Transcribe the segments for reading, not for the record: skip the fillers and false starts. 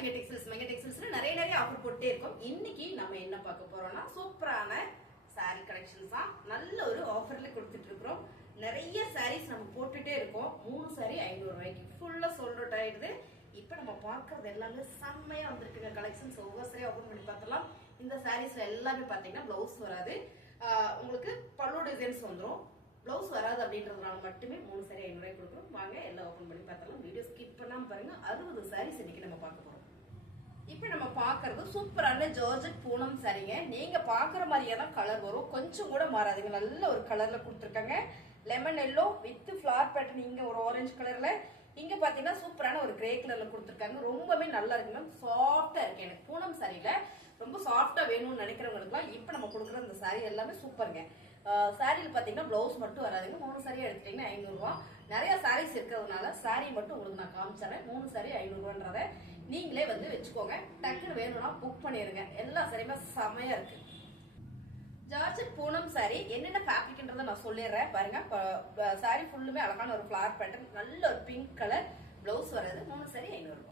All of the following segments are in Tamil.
மெகா டெக்ஸ்டைல்ஸ் நிறைய ஆஃபர் போட்டே இருக்கும். இன்னைக்கு நம்ம என்ன பார்க்க போறோம்னா சூப்பரான சாரி கலெக்ஷன்ஸ் தான். நல்ல ஒரு ஆஃபர்ல கொடுத்துட்டு இருக்கிறோம். நிறைய சாரீஸ் நம்ம போட்டுட்டே இருக்கோம். 3 சாரி 500 ரூபாய்க்கு ஃபுல்லா சோல்ட் அவுட் ஆயிடுது. இப்போ நம்ம பார்க்கறது எல்லாமே செம்மையா வந்திருக்குங்க கலெக்ஷன்ஸ். ஒவ்வொரு சாரி ஓபன் பண்ணி பார்த்தலாம். இந்த சாரீஸ்ல எல்லாமே பாத்தீங்கன்னா பிளவுஸ் வராது, உங்களுக்கு பல்லு டிசைன்ஸ் வந்துடும். பிளவுஸ் வராது அப்படின்றதுனால மட்டுமே 3 சாரி 500 ரூபாய் கொடுக்குறோம். வாங்க எல்லாம் ஓபன் பண்ணி பார்த்தலாம். வீடியோ ஸ்கிப் பண்ணாம பாருங்க. 60 சாரீஸ் இன்னைக்கு நம்ம பார்க்க போறோம். இப்போ நம்ம பாக்குறது சூப்பரான ஜார்ஜெட் பூனம் சாரிங்க. நீங்க பாக்குற மாதிரியே தான் கலர் வரும், கொஞ்சம் கூட மாறாதுங்க. நல்ல ஒரு கலர்ல கொடுத்துருக்காங்க. Lemon yellow with flower pattern, இங்க ஒரு ஆரஞ்சு கலர்ல, இங்க பாத்தீங்கன்னா சூப்பரான ஒரு கிரே கலர்ல கொடுத்துருக்காங்க. ரொம்பவே நல்லா இருக்கு மேம். சாஃப்டா இருக்கு. எனக்கு பூனம் சாரியில ரொம்ப சாஃப்டா வேணும்னு நினைக்கிறவங்களுக்குலாம் இப்ப நம்ம கொடுக்குற இந்த சாரி எல்லாமே சூப்பருங்க. சாரியில பாத்தீங்கன்னா பிளவுஸ் மட்டும் வராதுங்க. 3 சாரியா எடுத்துட்டீங்கன்னா 500 ரூபா. நிறைய சாரீஸ் இருக்கிறதுனால சாரி மட்டும் உங்களுக்கு நான் காமிச்சறேன். 3 சாரி 500 ரூபான்றத நீங்களே வந்து வச்சுக்கோங்க. டக்குன்னு வேணும்னா புக் பண்ணிருங்க. எல்லா சாரியுமே செமையா இருக்கு. ஜார்ஜெட் பூனம் சாரி என்னென்ன ஃபேப்ரிக்ன்றதை நான் சொல்லிடுறேன் பாருங்க. சாரி ஃபுல்லுமே அழகான ஒரு ஃபிளவர் பேட்டர்ன், நல்ல ஒரு பிங்க் கலர், பிளவுஸ் வர்றது. 3 சாரி 500 ரூபாய்.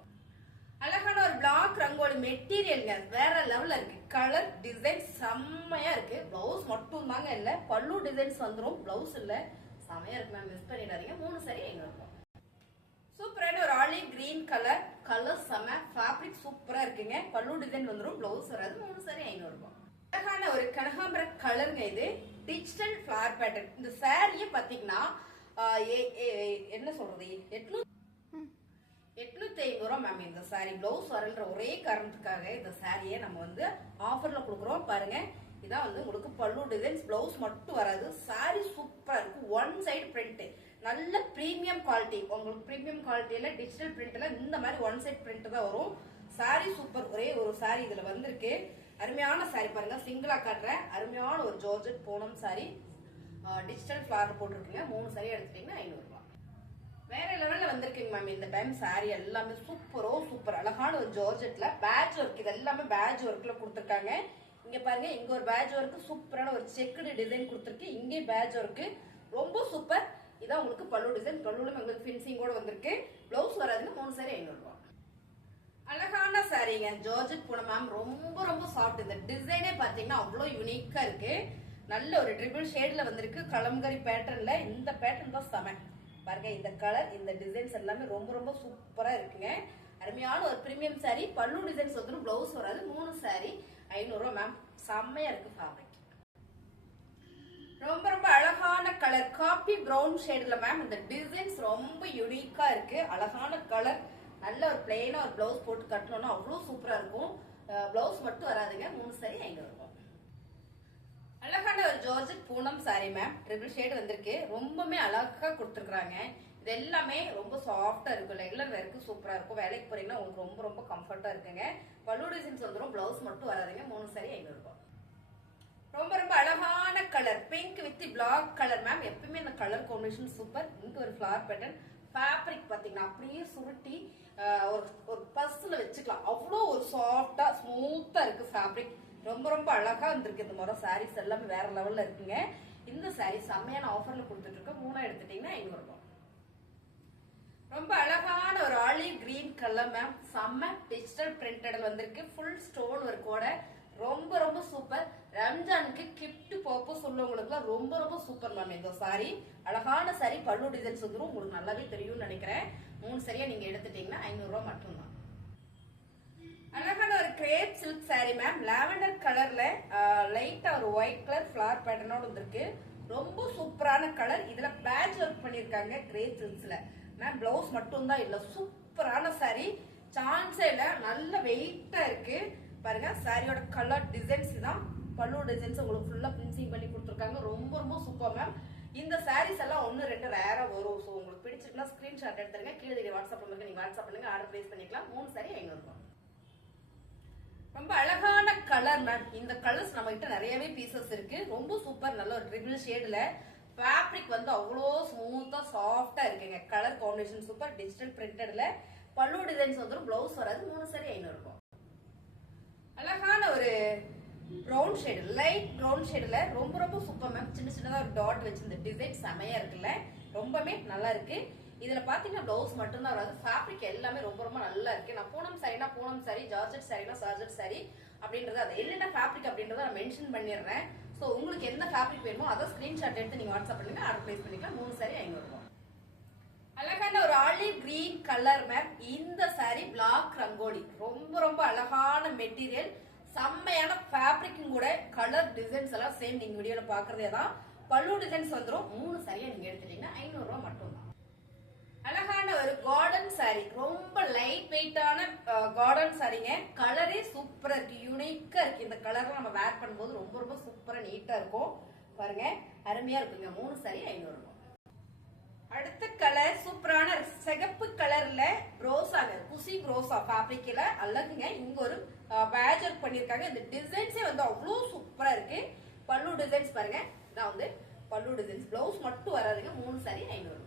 அழகான ஒரு பிளாக் ரங்கோலி மெட்டீரியல்ங்க, வேற லெவல்ல இருக்கு. கலர் டிசைன் செம்மையா இருக்கு. பிளவுஸ் மட்டும் தாங்க இல்ல, பல்லு டிசைன்ஸ் வந்துரும், பிளவுஸ் இல்ல. செம்மையா இருக்கு மேம், மிஸ் பண்ணிடாதீங்க. 3 சாரி 500 ரூபாய். சூப்பரான ஒரு ஆலிவ் கிரீன் கலர், கலர் செம்ம, ஃபேப்ரிக் சூப்பரா இருக்குங்க. பல்லு டிசைன் வந்துரும், பிளவுஸ் வராது. 3 சாரி 500 ரூபாய். அழகான ஒரு கனகாம்பர கலருங்க. இது டிஜிட்டல் ஃபிளவர் பேட்டர்ன். இந்த சாரியே பாத்தீங்கன்னா என்ன சொல்றது, 850 ரூபா மேம். இந்த சாரி பிளவுஸ் வரல்ற ஒரே காரணத்துக்காக இந்த சாரியை நம்ம வந்து ஆஃபர்ல கொடுக்குறோம். பாருங்க, இதான் வந்து உங்களுக்கு பல்லு டிசைன்ஸ், பிளவுஸ் மட்டும் வராது. சாரி சூப்பரா இருக்கும். ஒன் சைடு பிரிண்ட், நல்ல பிரீமியம் குவாலிட்டி. உங்களுக்கு பிரீமியம் குவாலிட்டியில டிஜிட்டல் பிரிண்ட்ல இந்த மாதிரி ஒன் சைடு பிரிண்ட் தான் வரும். Sorry super. ஒரே ஒரு சாரி இதுல வந்திருக்கு. அருமையான சாரி பாருங்க, சிங்கிளா காட்டுறேன். அருமையான ஒரு georgette Poonam sari, digital flower போட்டுருக்கீங்க. 3 சாரி எடுத்துட்டீங்கன்னா 500 ரூபாய். வேற லெவல்ல வந்திருக்கீங்க மேம். இந்த டைம் சாரி எல்லாமே சூப்பரோ சூப்பர். அழகான ஒரு ஜார்ஜெட்ல பேட்ச் ஒர்க், இது எல்லாமே பேட்ச் ஒர்க்ல கொடுத்துருக்காங்க. இங்க பாருங்க, இங்க ஒரு பேட்ச் ஒர்க், சூப்பரான ஒரு செக்குடு டிசைன் கொடுத்துருக்கு. இங்கே பேட்ச் ஒர்க் ரொம்ப சூப்பர். இதான் உங்களுக்கு பல்லு டிசைன். பல்லுல உங்களுக்கு ஃபினிஷிங்கோட வந்திருக்கு. பிளவுஸ் வராதுன்னு 3 சாரி 500 ரூபாய். அழகான சாரிங்க, ஜார்ஜெட் பூனம் மேம். ரொம்ப ரொம்ப சாஃப்ட். இந்த டிசைனே பாத்தீங்கன்னா அவ்வளவு யூனிக்கா இருக்கு. நல்ல ஒரு ட்ரிபிள் ஷேட்ல வந்திருக்கு, கலம்கரி பேட்டர்ன்ல. இந்த பேட்டர்ன் தான் செம பாருங்க. இந்த கலர், இந்த டிசைன்ஸ் எல்லாமே ரொம்ப ரொம்ப சூப்பரா இருக்குங்க. அருமையான ஒரு பிரீமியம் சாரி. பல்லு டிசைன்ஸ் வந்துடும், பிளவுஸ் வராது. 3 சாரி 500 ரூபாய் மேம். செம்மையா இருக்கு ஃபேப்ரிக். ரொம்ப ரொம்ப அழகான கலர், காபி பிரவுன் ஷேட்ல மேம். இந்த டிசைன்ஸ் ரொம்ப யூனிக்கா இருக்கு. அழகான கலர், நல்ல ஒரு பிளெயினா ஒரு பிளவுஸ் போட்டு கட்டணும்னா அவ்வளவு சூப்பரா இருக்கும். பிளவுஸ் மட்டும் வராதுங்க. 3 சாரி 500 ரூபாய். அழகான ஒரு georgette Poonam sorry ma'am. Triple shade வந்திருக்கு. ரொம்பவே அழகா கொடுத்துருக்காங்க. இது எல்லாமே ரொம்ப சாஃப்டா இருக்கும். ரெகுலர் வேருக்கு சூப்பரா இருக்கும். வேலைக்கு போறீங்கன்னா உங்களுக்கு ரொம்ப ரொம்ப கம்ஃபர்ட்டா இருக்குங்க. பல்லு டிசைன்ஸ் வந்துடும், பிளவுஸ் மட்டும் வராதுங்க. 3 சாரி 500 ரூபாய். ரொம்ப ரொம்ப அழகான colour, pink with black colour ma'am. எப்பவுமே இந்த கலர் காம்பினேஷன் சூப்பர். இங்க ஒரு ஃபிளவர் பேட்டர்ன். ஃபேப்ரிக் பாத்தீங்கன்னா அப்படியே சுருட்டி ஒரு பர்ஸ்ல வச்சுக்கலாம். அவ்வளோ ஒரு சாஃப்டா ஸ்மூத்தா இருக்கு ஃபேப்ரிக். ரொம்ப ரொம்ப அழகா வந்திருக்கு. இந்த மாதிரி சாரீஸ் எல்லாமே வேற லெவல்ல இருக்குங்க. இந்த சாரி செம்மையான ஆஃபர்ல கொடுத்துட்டு இருக்கோம். 3 எடுத்துட்டீங்கன்னா 500 ரூபாய். ரொம்ப அழகான ஒரு ஆலிவ் கிரீன் கலர் மேம். செம்ம டிஜிட்டல் பிரிண்டட் வந்திருக்கு. ஃபுல் ஸ்டோன் ஒர்க்கோட ரொம்ப ரொம்ப சூப்பர். ரம்ஜானுக்கு கிஃப்ட் பர்பஸ் உள்ளவங்களுக்கு ரொம்ப ரொம்ப சூப்பர் மேம் இந்த சாரி. அழகான சாரி, பல்லு டிசைன்ஸ் வந்துடும். உங்களுக்கு நல்லாவே தெரியும்னு நினைக்கிறேன். 3 சரியா நீங்க எடுத்துட்டீங்கன்னா 500 ரூபாய் மட்டும்தான். அழகான ஒரு grape silk sorry ma'am. Lavender கலர்ல லைட்டா ஒரு ஒயிட் கலர் ஃபிளவர் பேட்டர்னோட வந்திருக்கு. ரொம்ப சூப்பரான கலர். இதுல பேட்ச் ஒர்க் பண்ணிருக்காங்க கிரேப் சில்க்ஸ்ல மேம். பிளவுஸ் மட்டும் தான் இல்ல, சூப்பரான சாரி, சான்ஸே இல்ல. நல்ல வெயிட்டா இருக்கு பாருங்க. சாரியோட கலர் டிசைன்ஸ் தான். பல்லு டிசைன்ஸ் உங்களுக்கு ஃபுல்லா பிரின்சிங் பண்ணி கொடுத்துருக்காங்க. ரொம்ப ரொம்ப சூப்பர் மேம். இந்த சாரீஸ் எல்லாம் 1 2 ரேரா வரும். ஸோ உங்களுக்கு பிடிச்சிருக்குன்னா ஸ்கிரீன்ஷாட் எடுத்துருங்க. கீழே வாட்ஸ்அப் நம்பருக்கு நீங்க வாட்ஸ்அப் பண்ணுங்க, ஆர்டர் பிளேஸ் பண்ணிக்கலாம். 3 சாரி 500 ரூபாய். ரொம்ப அழகான கலர் மேம். இந்த கலர்ஸ் நம்ம கிட்ட நிறையவே பீசஸ் இருக்கு. ரொம்ப சூப்பர். நல்ல ஒரு ட்ரிபிள் ஷேட்ல ஃபேப்ரிக் வந்து அவ்வளோ ஸ்மூத்தா சாஃப்டா இருக்குங்க. Colour combination super. டிஜிட்டல் பிரிண்டட்ல பல்லு டிசைன்ஸ் வந்துடும், பிளவுஸ் வராது. 3 சாரி 500 ரூபாய். அழகான ஒரு ப்ரௌன் ஷேடு, லைட் ப்ரௌன் ஷேடுல ரொம்ப ரொம்ப சூப்பர் மேம். சின்ன சின்னதா ஒரு டாட் வச்சு இந்த டிசைன் செமையா இருக்குல்ல, ரொம்பவே நல்லா இருக்கு. இதுல பாத்தீங்கன்னா பிளவுஸ் மட்டும்தான் வராது, ஃபேப்ரிக் எல்லாமே ரொம்ப ரொம்ப நல்லா இருக்கு. நான் பூனம் சாரினா பூனம் சாரி, ஜார்ஜெட் சாரினா ஜார்ஜெட் சாரி அப்படின்றது அது என்னென்ன ஃபேப்ரிக் அப்படின்றத நான் மென்ஷன் பண்ணிடுறேன். ஸோ உங்களுக்கு என்ன ஃபேப்ரிக் வேணுமோ அதை ஸ்கிரீன்ஷாட் எடுத்து நீங்க வாட்ஸ்அப் பண்ணுங்க, ஆர்டர் பிளேஸ் பண்ணிக்கலாம். 3 சாரி 500 ரூபாய். அழகான ஒரு ஆலிவ் கிரீன் கலர் மேம். இந்த சாரி பிளாக் ரங்கோலி, ரொம்ப ரொம்ப அழகான மெட்டீரியல், செம்மையான ஃபேப்ரிக்கும் கூட. கலர் டிசைன்ஸ் எல்லாம் சேம் நீங்க வீடியோல பாக்குறதே தான். பல்லு டிசைன்ஸ் வந்துடும். 3 சாரியா நீங்க எடுத்துட்டீங்கன்னா 500 ரூபாய் மட்டும் தான். அழகான ஒரு கார்டன் சாரி, ரொம்ப லைட் வெயிட்டான கார்டன் சாரிங்க. கலரே சூப்பரா இருக்கு, யூனிக்கா இருக்கு. இந்த கலர்ல நம்ம வேர் பண்ணும்போது ரொம்ப ரொம்ப சூப்பரா நீட்டா இருக்கும். பாருங்க அருமையா இருக்குங்க. 3 சாரி 500 ரூபாய். அடுத்த கலர் சூப்பரான சிகப்பு கலர்ல ரோசாங்க, குசி ரோசா ஃபேப்ரிக்ல அழகுங்க. இங்க ஒரு பேட்ச் ஒர்க் பண்ணிருக்காங்க. இந்த டிசைன்ஸே வந்து அவ்வளவு சூப்பரா இருக்கு. பல்லு டிசைன்ஸ் பாருங்க, இதான் வந்து பல்லு டிசைன்ஸ். பிளவுஸ் மட்டும் வராதுங்க. 3 சாரி 500 ரூபாய்.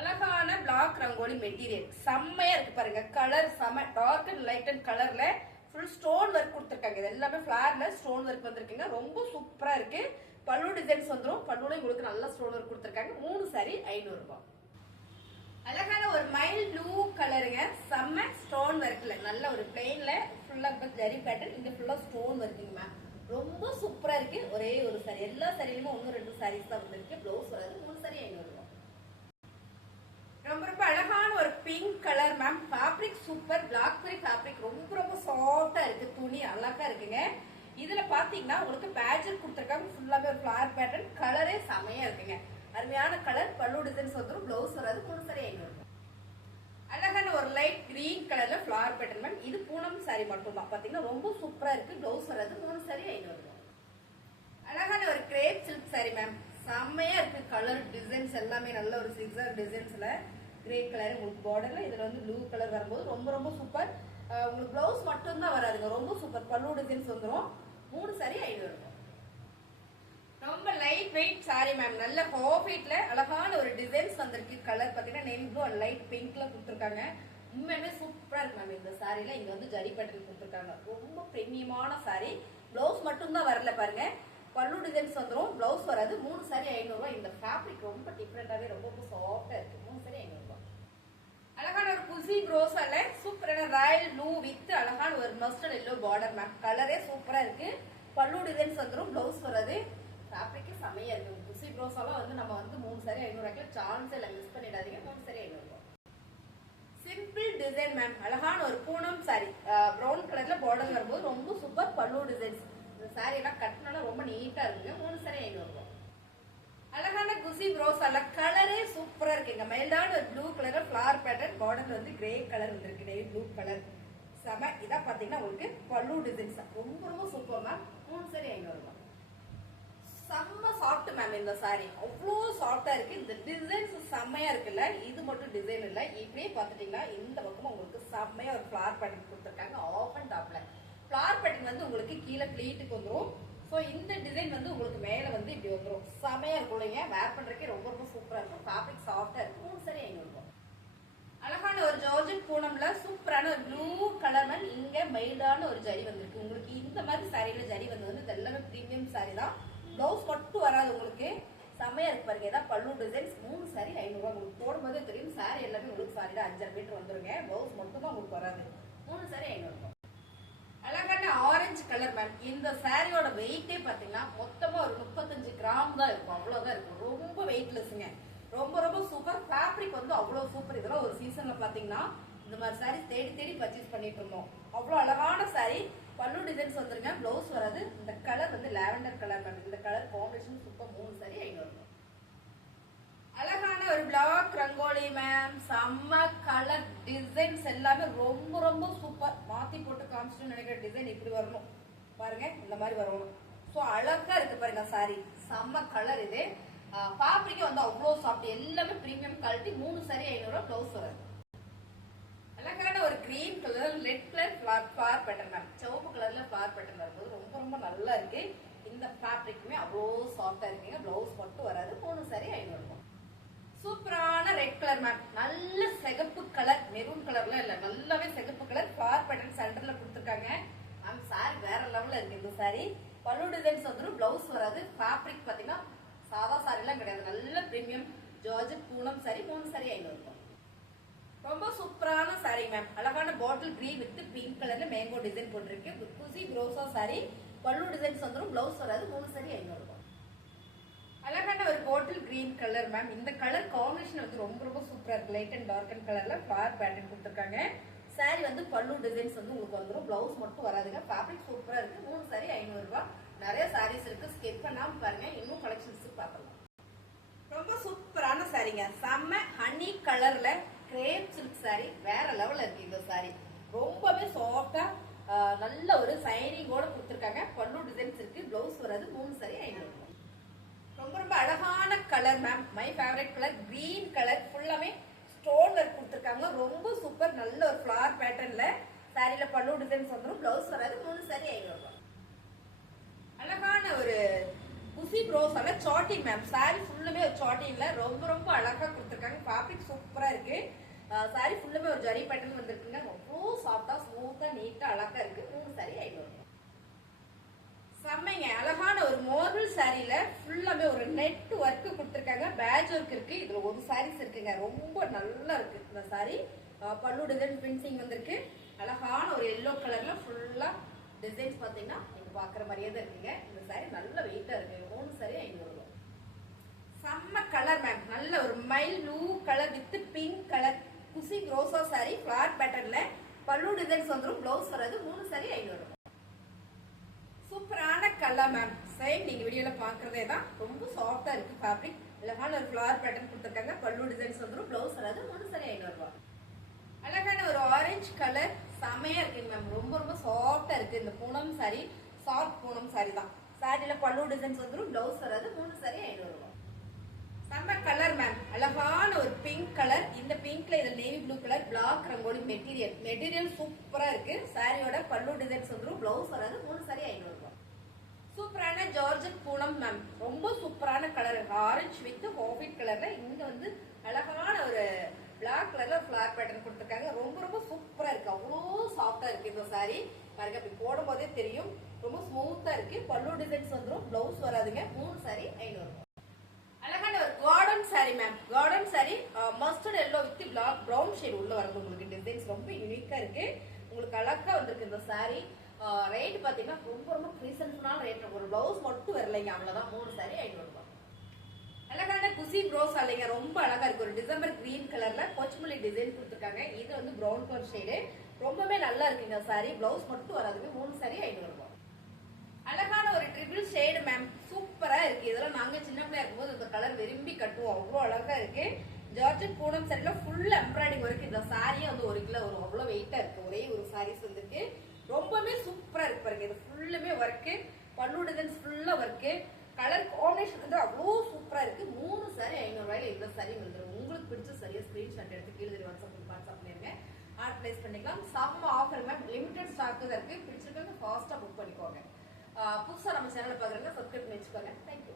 அழகான பிளாக் ரங்கோலி மெட்டீரியல், செம்மையா இருக்கு பாருங்க. கலர் செம்ம டார்க் அண்ட் லைட் அண்ட் கலர்ல ஃபுல் ஸ்டோன் ஒர்க் கொடுத்துருக்காங்க. இது எல்லாமே ஃபிளார்ல ஸ்டோன் ஒர்க் வந்திருக்குங்க. ரொம்ப சூப்பரா இருக்கு. பல்லு டிசைன்ஸ் வந்துடும். பல்லுல உங்களுக்கு நல்ல ஸ்டோன் ஒர்க் கொடுத்துருக்காங்க. 3 சாரி 500 ரூபாய். அழகான ஒரு மைல் ப்ளூ கலருங்க, செம்ம ஸ்டோன் ஒர்க்ல நல்ல ஒரு பிளெயின்ல ஃபுல்லா ஜரி பேட்டர்ன், இங்க ஃபுல்லா ஸ்டோன் ஒர்க்குங்க மேம். ரொம்ப சூப்பரா இருக்கு. ஒரே ஒரு சாரி, எல்லா சாரிலுமே 1-2 சாரீஸ் தான் வந்திருக்கு. பிளவுஸ் வராது. 3 சாரி 500 ரூபாய். ரொம்ப ரொம்ப அழகான ஒரு pink colour ma'am. Fabric super, blackberry fabric, ரொம்ப ரொம்ப சாஃப்டா இருக்கு. துணி அழகா இருக்குங்க. இதுல பாத்தீங்கன்னா உங்களுக்கு பேட்ஜர் கொடுத்துருக்காங்க. ஃபுல்லாவே ஒரு ஃபிளவர் பேட்டர்ன், கலரே செமையா இருக்குங்க. அருமையான கலர். பல்லு டிசைன்ஸ் வந்துடும். பிளவுஸ் வராது. 3 சாரி 500 ரூபாய். அழகான ஒரு லைட் கிரீன் கலர்ல ஃபிளவர் பேட்டர்ன் மேம். இது பூனம் சாரி மட்டும் தான். பாத்தீங்கன்னா ரொம்ப சூப்பரா இருக்கு. பிளவுஸ் வராது. 3 சாரி 500 ரூபாய். அழகான ஒரு கிரேப் சில்க் சாரி மேம், செம்மையா இருக்கு. கலர் டிசைன்ஸ் எல்லாமே நல்ல ஒரு சிக்ஸர் டிசைன்ஸ்ல கிரே கலர் உங்களுக்கு பார்டர்ல, இதுல வந்து ப்ளூ கலர் வரும்போது ரொம்ப ரொம்ப சூப்பர். உங்களுக்கு பிளவுஸ் மட்டும் தான் வராதுங்க. ரொம்ப சூப்பர். பல்லு டிசைன்ஸ் வந்துடும். 3 சாரி 500 ரூபாய். ரொம்ப லைட் வெயிட் சாரி மேம். நல்ல ஹாஃபைட்ல அழகான ஒரு டிசைன்ஸ் வந்திருக்கு. கலர் பாத்தீங்கன்னா நேம் ப்ளூ அண்ட் லைட் பிங்க்ல கொடுத்துருக்காங்க. உண்மையுமே சூப்பரா இருக்கு மேம். இந்த சாரில இங்க வந்து ஜரி பேட்டர்ன் கொடுத்துருக்காங்க. ரொம்ப பிரீமியமான சாரி. பிளவுஸ் மட்டும் தான் வரல பாருங்க. பல்லு டிசைன்ஸ் வந்துடும். பிளவுஸ் வராது. 3 சாரி 500 ரூபாய். இந்த ஃபேப்ரிக் ரொம்ப டிஃபரெண்டாவே ரொம்ப சாஃப்டா இருக்கு. 3 சாரி 500 ரூபாய். அழகான ஒரு குசி ரோசால சூப்பரான ராயல் ப்ளூ வித் அழகான ஒரு மஸ்டர்ட் எல்லோ பார்டர் மேம். கலரே சூப்பரா இருக்கு. பல்லு டிசைன்ஸ் வந்துடும். பிளவுஸ் வராது. ஃபேப்ரிக் செமையா இருக்கு. குசி ரோசாலாம் வந்து நம்ம வந்து 3 சாரி 500 ரூபாய்க்கு சான்ஸ் இல்ல, மிஸ் பண்ணிடாதீங்க. 3 சாரி 500 ரூபாய். Simple design ma'am. அழகான ஒரு பூனம் சாரி, பிரவுன் கலர்ல பார்டர் வரும்போது ரொம்ப சூப்பர். பல்லு டிசைன்ஸ். இந்த சாரி எல்லாம் கட்டினாலும் ரொம்ப நீட்டா இருக்குங்க. 3 சாரி 500 ரூபாய். அழகான குசி ரோசால கலரே சூப்பரா இருக்குங்க. மைல்டான ஒரு ப்ளூ கலர்ல ஃபிளவர் பேட்டர்ன், பார்டர்ல வந்து கிரே கலர் வந்திருக்கு. நேவி ப்ளூ கலர் செம. இதா பாத்தீங்கன்னா உங்களுக்கு பல்லு டிசைன்ஸ் ரொம்ப ரொம்ப சூப்பர் மேம். 3 சாரி 500 ரூபாய். செம்ம சாஃப்ட் மேம். இந்த சாரி அவ்வளோ சாஃப்டா இருக்கு. இந்த டிசைன்ஸ் செம்மையா இருக்குல்ல. இது மட்டும் டிசைன் இல்ல, இப்படியே பாத்துட்டீங்கன்னா இந்த பக்கம் உங்களுக்கு செம்மையா ஒரு ஃபிளவர் பேட்டர்ன் கொடுத்துருக்காங்க. ஆஃப் அண்ட் டாப்ல ஃபிளவர் பேட்டர்ன் வந்து உங்களுக்கு கீழே பிளீட்டுக்கு வந்துடும். ஸோ இந்த டிசைன் வந்து உங்களுக்கு மேல வந்து இப்படி வந்துடும். செமையா இருக்கும் இல்லைங்க. வேர் பண்றதுக்கே ரொம்ப ரொம்ப சூப்பரா இருக்கும். ஃபேப்ரிக் சாஃப்டா இருக்கு. 3 சாரி 500 ரூபாய். அழகான ஒரு ஜார்ஜெட் பூனம்ல சூப்பரான ஒரு ப்ளூ கலர் மேம். இங்க மைல்டான ஒரு ஜரி வந்திருக்கு. உங்களுக்கு இந்த மாதிரி சாரியில ஜரி வந்தது இது எல்லாமே பிரீமியம் சாரி தான். பிளவுஸ் மட்டும் வராது உங்களுக்கு. செமையா இருக்கு பாருங்க. இதான் பல்லு டிசைன்ஸ். 3 சாரி 500 ரூபாய். உங்களுக்கு போடும்போது தெரியும் சாரி எல்லாமே உங்களுக்கு சாரியில 5.5 மீட்டர் வந்துருங்க. பிளவுஸ் மட்டும் தான் உங்களுக்கு வராது. 3 சாரி 500 ரூபாய். அழகான ஆரஞ்சு கலர் மேம். இந்த சாரியோட வெயிட்டே பாத்தீங்கன்னா மொத்தமா ஒரு 35 கிராம் தான் இருக்கும். அவ்வளவுதான் இருக்கும். ரொம்ப வெயிட்லெஸ்ங்க. ரொம்ப ரொம்ப சூப்பர். ஃபேப்ரிக் வந்து அவ்வளவு சூப்பர். இதெல்லாம் ஒரு சீசன்ல பாத்தீங்கன்னா இந்த மாதிரி சாரி தேடி தேடி பர்ச்சேஸ் பண்ணிட்டு இருந்தோம். அவ்வளவு அழகான சாரி. பல்லு டிசைன்ஸ் வந்துருங்க. பிளவுஸ் வராது. இந்த கலர் வந்து லாவெண்டர் கலர் மேம். இந்த கலர் காம்பினேஷன் சூப்பர். 3 சாரி 500 ரூபாய். அழகான ஒரு பிளாக் ரங்கோலி மேம். செம்ம கலர் டிசைன்ஸ் எல்லாமே ரொம்ப ரொம்ப சூப்பர். மாத்தி போட்டு காமிச்சிட்டு நினைக்கிற டிசைன் இப்படி வரணும் பாருங்க. இந்த மாதிரி வரணும். ஸோ அழகா இருக்கு பாருங்க சாரி. செம்ம கலர் இது. ஃபேப்ரிக் வந்து அவ்வளோ சாஃப்ட். எல்லாமே பிரீமியம் குவாலிட்டி. 3 சாரி 500 ரூபாய். பிளவுஸ் வராது. அழகான ஒரு green colour red colour flower pattern ma'am. சிவப்பு கலர்ல ஃபிளவர் பேட்டர்ன் வரும்போது ரொம்ப ரொம்ப நல்லா இருக்கு. இந்த ஃபேப்ரிக்குமே அவ்வளோ சாஃப்டா இருக்குங்க. பிளவுஸ் மட்டும் வராது. 3 சாரி 500 ரூபாய். சூப்பரான ரெட் கலர் மேம். நல்ல சிகப்பு கலர், மெரூன் கலர்ல இல்ல, நல்லாவே சிகப்பு கலர். ஃபிளவர் பேட்டர்ன் சென்டர்ல கொடுத்துருக்காங்க மேம். சாரி வேற லெவல்ல இருக்கு இந்த சாரி. பல்லு டிசைன்ஸ் வந்துடும். பிளவுஸ் வராது. ஃபேப்ரிக் பாத்தீங்கன்னா சாதா சாரி எல்லாம் கிடையாது. நல்ல premium georgette Poonam sorry 3 sorry 500 ரூபாய். ரொம்ப சூப்பரான சாரி மேம். அழகான பாட்டில் கிரீன் வித் பிங்க் கலர்ல மேங்கோ டிசைன் போட்டிருக்கு. குசி ப்ரோசா சாரி, பல்லு டிசைன்ஸ் வந்துரும், பிளவுஸ் வராது. 3 சாரி 500 ரூபாய். அழகான ஒரு பாட்டில் கிரீன் கலர் மேம். இந்த கலர் காம்பினேஷன் வந்து ரொம்ப ரொம்ப சூப்பரா இருக்கு. லைட் அண்ட் டார்க் அண்ட் கலர்ல ஃபிளவர் பேட்டர்ன் கொடுத்துருக்காங்க. சாரி வந்து பல்லு டிசைன்ஸ் வந்து உங்களுக்கு வந்துரும், பிளவுஸ் மட்டும் வராதுங்க. ஃபேப்ரிக் சூப்பரா இருக்கு. 3 சாரி 500 ரூபாய். நிறைய சாரீஸ் இருக்கு, ஸ்கிப் பண்ணாம பாருங்க. இன்னும் கலெக்ஷன்ஸ் பார்க்கலாம். ரொம்ப சூப்பரான சாரிங்க. செம்ம ஹனி கலர்ல கிரேப் சில்க் சாரி, வேற லெவல்ல இருக்கு இந்த சாரி. ரொம்பவே சாஃப்டா நல்ல ஒரு சைனிங்கோட கொடுத்துருக்காங்க. பல்லு டிசைன்ஸ் இருக்கு, பிளவுஸ் வராது. 3 சாரி 500 ரூபாய். ரொம்ப ரொம்ப அழகான colour ma'am. My favourite colour green colour. ஃபுல்லாமே ஸ்டோன் ஒர்க் கொடுத்துருக்காங்க. ரொம்ப சூப்பர். நல்ல ஒரு ஃபிளவர் பேட்டர்ன்ல சாரியில பல்லு டிசைன்ஸ் வந்துடும், பிளவுஸ் வராது. 3 சாரி 500 ரூபாய். அழகான ஒரு குசி ப்ரோஸால சாட்டிங் மேம். சாரி ஃபுல்லுமே ஒரு சாட்டிங்ல ரொம்ப ரொம்ப அழகா கொடுத்துருக்காங்க. ஃபேப்ரிக் சூப்பரா இருக்கு. சாரி ஃபுல்லுமே ஒரு ஜரி பேட்டர்ன் வந்திருக்குங்க. ரொம்ப சாஃப்டா ஸ்மூத்தா நீட்டா அழகா இருக்கு. 3 சாரி 500 ரூபாய். செம்மைங்க. அழகான ஒரு மார்பிள் சாரியில ஃபுல்லாமே ஒரு நெட் ஒர்க் கொடுத்துருக்காங்க. பேட்ச் ஒர்க் இருக்கு. இதுல ஒரு சாரீஸ் இருக்குங்க, ரொம்ப நல்லா இருக்கு இந்த சாரி. பல்லு டிசைன் பிரிண்டிங் வந்திருக்கு. அழகான ஒரு எல்லோ கலர்ல ஃபுல்லா டிசைன்ஸ் பாத்தீங்கன்னா நீங்க பாக்குற மாதிரியே தான் இருக்குங்க. இந்த சாரி நல்ல வெயிட்டா இருக்கு. 3 சாரி 500 ரூபாய். செம்ம கலர் மேம். நல்ல ஒரு mild blue colour with pink colour குசி ரோசா சாரி, ஃபிளவர் பேட்டர்ன்ல பல்லு டிசைன்ஸ் வந்துரும், பிளவுஸ் வராது. 3 சாரி 500 ரூபாய். சூப்பரான கலர் மேம். சேம் நீங்க வீடியோல பாக்குறதே தான். ரொம்ப சாஃப்டா இருக்கு ஃபேப்ரிக். அழகான ஒரு ஃபிளவர் பேட்டர்ன் கொடுத்துருக்காங்க. பல்லு டிசைன்ஸ் வந்துரும், பிளவுஸ் வராது. 3 சாரி 500 ரூபாய். அழகான ஒரு ஆரஞ்சு கலர் செமையா இருக்குங்க மேம். ரொம்ப ரொம்ப சாஃப்டா இருக்கு இந்த Poonam sorry. Soft Poonam sorry தான். சாரியில பல்லு டிசைன்ஸ் வந்துரும், பிளவுஸ் வராது. 3 சாரி 500 ரூபாய். செம்ம கலர் மேம். அழகான ஒரு பிங்க் கலர். இந்த பிங்க்ல இதுல navy blue colour black rangoli material சூப்பரா இருக்கு. சாரியோட பல்லு டிசைன்ஸ் வந்துரும், பிளவுஸ் வராது. 3 சாரி 500 ரூபாய். சூப்பரான ஜார்ஜெட் பூனம் மேம். ரொம்ப சூப்பரான கலர். ஆரஞ்சு வித் ஆஃபீட் கலர்ல இங்க வந்து அழகான ஒரு பிளாக் கலர்ல ஃபிளவர் பேட்டர்ன் கொடுத்துருக்காங்க. ரொம்ப ரொம்ப சூப்பரா இருக்கு. அவ்வளோ சாஃப்டா இருக்கு இந்த சாரி. பாருங்க, அப்படி போடும் போதே தெரியும். ரொம்ப ஸ்மூத்தா இருக்கு. பல்லு டிசைன்ஸ் வந்துரும், பிளவுஸ் வராதுங்க. 3 சாரி 500 ரூபாய். அழகான ஒரு garden sari ma'am. Garden sari mustard yellow with black brown shade உள்ள வருது. உங்களுக்கு டிசைன்ஸ் ரொம்ப யூனிக்கா இருக்கு. உங்களுக்கு அழகா வந்திருக்கு இந்த சாரி. ரேட் பாத்தீங்கன்னா ரொம்ப ரொம்ப ரீசனபிளான ரேட். ஒரு பிளவுஸ் மட்டும் வரலைங்க, அவ்வளவுதான். 3 சாரி 500 ரூபாய். அழகான குசி ப்ரோஸ் ஆலைங்க. ரொம்ப அழகா இருக்கு. ஒரு டிசம்பர் கிரீன் கலர்ல கொச்சுமல்லி டிசைன் கொடுத்துருக்காங்க. இது வந்து பிரவுன் கலர் ஷேடு. ரொம்பவே நல்லா இருக்குங்க சாரி. பிளவுஸ் மட்டும் வராதுங்க. 3 சாரி 500 ரூபாய். அழகான ஒரு ட்ரிபிள் ஷேடு மேம். சூப்பரா இருக்கு. இதெல்லாம் நாங்க சின்ன பிள்ளையா இருக்கும்போது இந்த கலர் விரும்பி கட்டுவோம். அவ்வளோ அழகா இருக்கு. ஜார்ஜெட் பூனம் சாரில ஃபுல் எம்ப்ராய்டிங் ஒர்க். இந்த சாரியே வந்து 1 கிலோ வரும். அவ்வளோ வெயிட்டா இருக்கு. ஒரே ஒரு சாரீஸ் வந்துருக்கு. ரொம்பவே சூப்பரா இருக்கு பாருங்க. இது ஃபுல்லுமே ஒர்க்கு. பல்லு டிசைன்ஸ் ஃபுல்லா ஒர்க்கு. கலர் காம்பினேஷன் வந்து அவ்வளோ சூப்பரா இருக்கு. 3 சாரி 500 ரூபாயில இந்த சாரி வந்துடும். உங்களுக்கு பிடிச்ச சரியா ஸ்கிரீன்ஷாட் எடுத்து கீழே வாட்ஸ்அப் பண்ணிருங்க. ஆர்ட் பிளேஸ் பண்ணிக்கலாம். செம்ம ஆஃபர் மேம். லிமிடெட் ஸ்டாக் தான் இருக்கு. பிடிச்சிருக்கவங்க ஃபாஸ்டா புக் பண்ணிக்கோங்க. புதுசா நம்ம சேனலை பாக்குறவங்க சப்ஸ்கிரைப் பண்ணி வச்சுக்கோங்க. தேங்க்யூ.